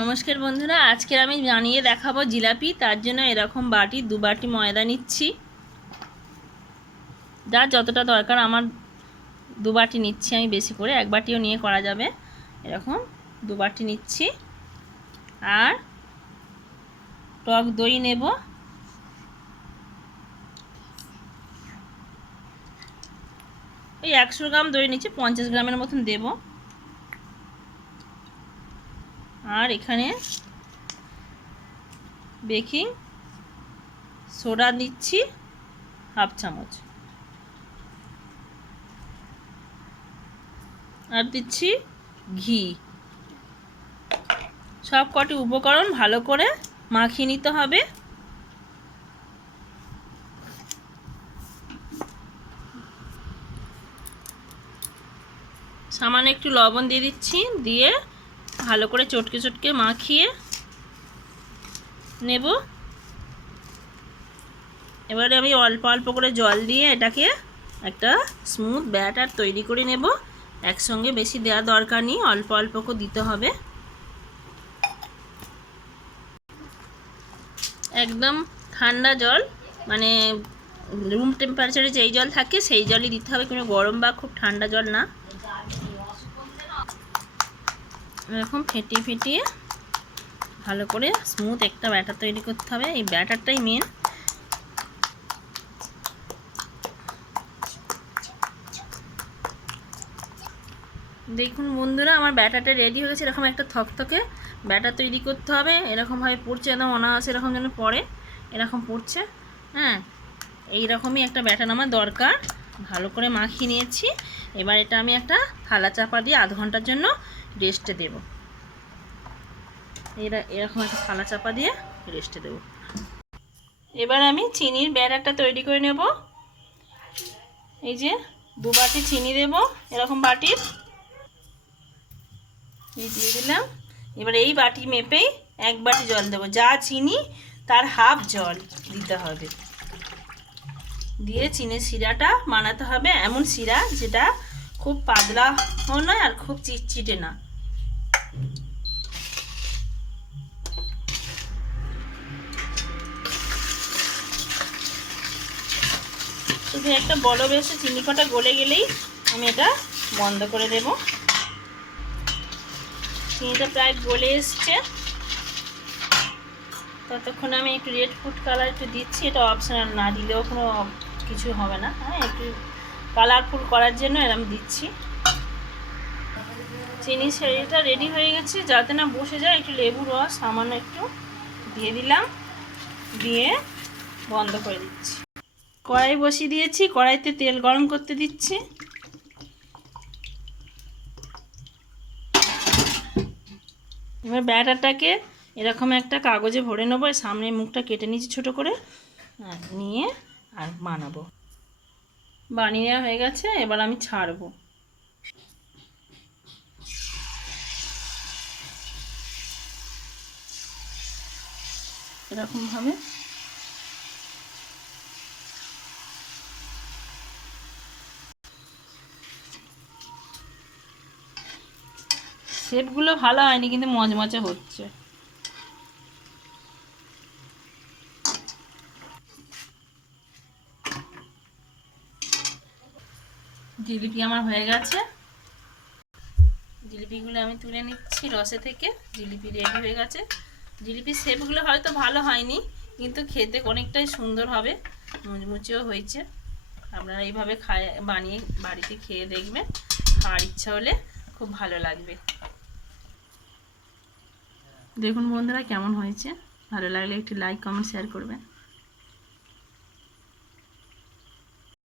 নমস্কার বন্ধুরা, আজকে আমি বানিয়ে দেখাবো জিলাপি। তার জন্য এরকম বাটি 2 বাটি ময়দা নিচ্ছি। যার যতটা দরকার, আমার 2 বাটি নিচ্ছি আমি, বেশি করে 1 বাটিও নিয়ে করা যাবে। এরকম 2 বাটি নিচ্ছি। আর টক দই নেব, এই 100 গ্রাম দই নিচ্ছি, 50 গ্রামের মতন দেব। আর এখানে বেকিং সোডা দিচ্ছি হাফ চামচ, আর দিচ্ছি ঘি। সব কটি উপকরণ ভালো করে মাখিয়ে নিতে হবে। সামান্য একটু লবণ দিয়ে দিচ্ছি, দিয়ে ভালো করে চটকে চটকে মাখিয়ে নেব। এবারে আমি অল্প অল্প করে জল দিয়ে এটাকে একটা স্মুথ ব্যাটার তৈরি করে নেব। একসঙ্গে বেশি দেওয়ার দরকার নেই, অল্প অল্প করে দিতে হবে। একদম ঠান্ডা জল, মানে রুম টেম্পারেচারে যেই জল থাকে সেই জলই দিতে হবে, কোনো গরম বা খুব ঠান্ডা জল না। এরকম ফেটিয়ে ফেটিয়ে ভালো করে স্মুথ একটা ব্যাটার তৈরি করতে হবে। এই ব্যাটারটাই মেন। দেখুন বন্ধুরা, আমার ব্যাটারটা রেডি হয়ে গেছে। এরকম একটা থকথকে ব্যাটার তৈরি করতে হবে। এরকমভাবে পড়ছে, একদম অনায়াসে এরকম যেন পড়ে, এরকম পড়ছে। হ্যাঁ, এইরকমই একটা ব্যাটার আমার দরকার। ভালো করে মাখিয়ে নিয়েছি। এবার এটা আমি একটা থালা চাপা দিয়ে আধ ঘন্টার জন্য রেস্টে দেব। এরকম একটা থালা চাপা দিয়ে রেস্টে দেব। এবার আমি চিনির ব্যাটারটা তৈরি করে নেব। এই যে 2 বাটি চিনি দেব, এরকম বাটির দিয়ে দিলাম। এবার এই বাটি মেপেই 1 বাটি জল দেবো। যা চিনি তার হাফ জল দিতে হবে। দিয়ে চিনির শিরাটা বানাতে হবে, এমন শিরা যেটা খুব পাতলাও নয় আর খুব চিটচিটে না। শুধু একটা বড় বেশি চিনি কটা গলে গেলেই আমি এটা বন্ধ করে দেব। চিনিটা প্রায় গলে এসছে। ততক্ষণে আমি একটু রেড ফুড কালার একটু দিচ্ছি। এটা অপশনাল, না দিলেও কোনো কিছু হবে না। হ্যাঁ, একটু কালারফুল করার জন্য এরকম দিচ্ছি। চিনি সেটা রেডি হয়ে গেছে। যাতে না বসে যায়, একটু লেবুর রস সামান্য একটু দিয়ে দিলাম, দিয়ে বন্ধ করে দিচ্ছি। কড়াই বসিয়ে দিয়েছি, কড়াইতে তেল গরম করতে দিচ্ছি। এবার ব্যাটারটাকে এরকম একটা কাগজে ভরে নেবো। সামনে মুখটা কেটে নিচ্ছি ছোটো করে, নিয়ে আর বানাবো। বানিয়ে নেওয়া হয়ে গেছে, এবার আমি ছাড়বো। এরকমভাবে শেপগুলো ভালো হয়নি, কিন্তু মচমচে হচ্ছে। জিলিপি আমার হয়ে গেছে। জিলিপিগুলো আমি তুলে নিচ্ছি রসে থেকে। জিলিপি রেডি হয়ে গেছে। জিলিপির শেপগুলো হয়তো ভালো হয়নি, কিন্তু খেতে অনেকটাই সুন্দর হবে, মুচমুচেও হয়েছে। আপনারা এইভাবে বানিয়ে বাড়িতে খেয়ে দেখবেন, খাওয়ার ইচ্ছা হলে খুব ভালো লাগবে। দেখুন বন্ধুরা কেমন হয়েছে। ভালো লাগলে একটু লাইক কমেন্ট শেয়ার করবেন।